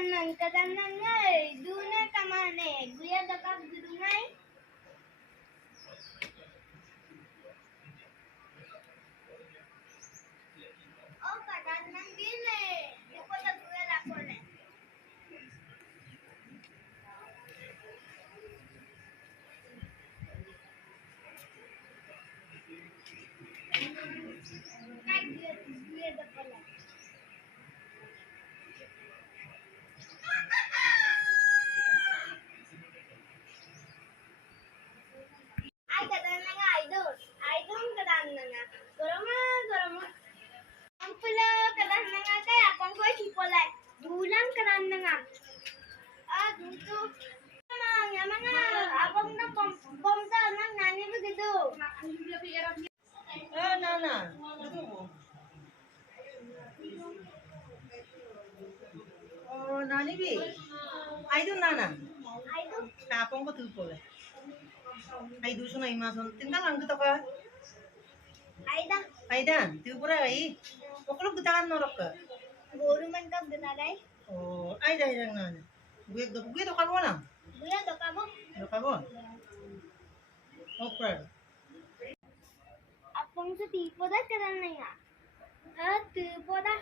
kadang ngay duna kamane guya dakap dunay oh kadang dile iko sa guya dakone kay guya dakone ay kadang nga idol kadang nga goroma ang pula kadang nga kay apang ko sipolay dulang kadang nga dito mga abang na bomda nang nani begitu Nana. Oh, Nani bi. Aidu Nana. idol Tapong ko tupo. Aidu suna imason. Tinggal ang kita ka. aida Aidan, tupura ai. Okulog kita kan norok ka. guru man ka binagay Oh, Aida yang Nana. Gue do kamu lang. guya dokabo Do kamu. Okay. apong sa tipo da kadang nga tipo da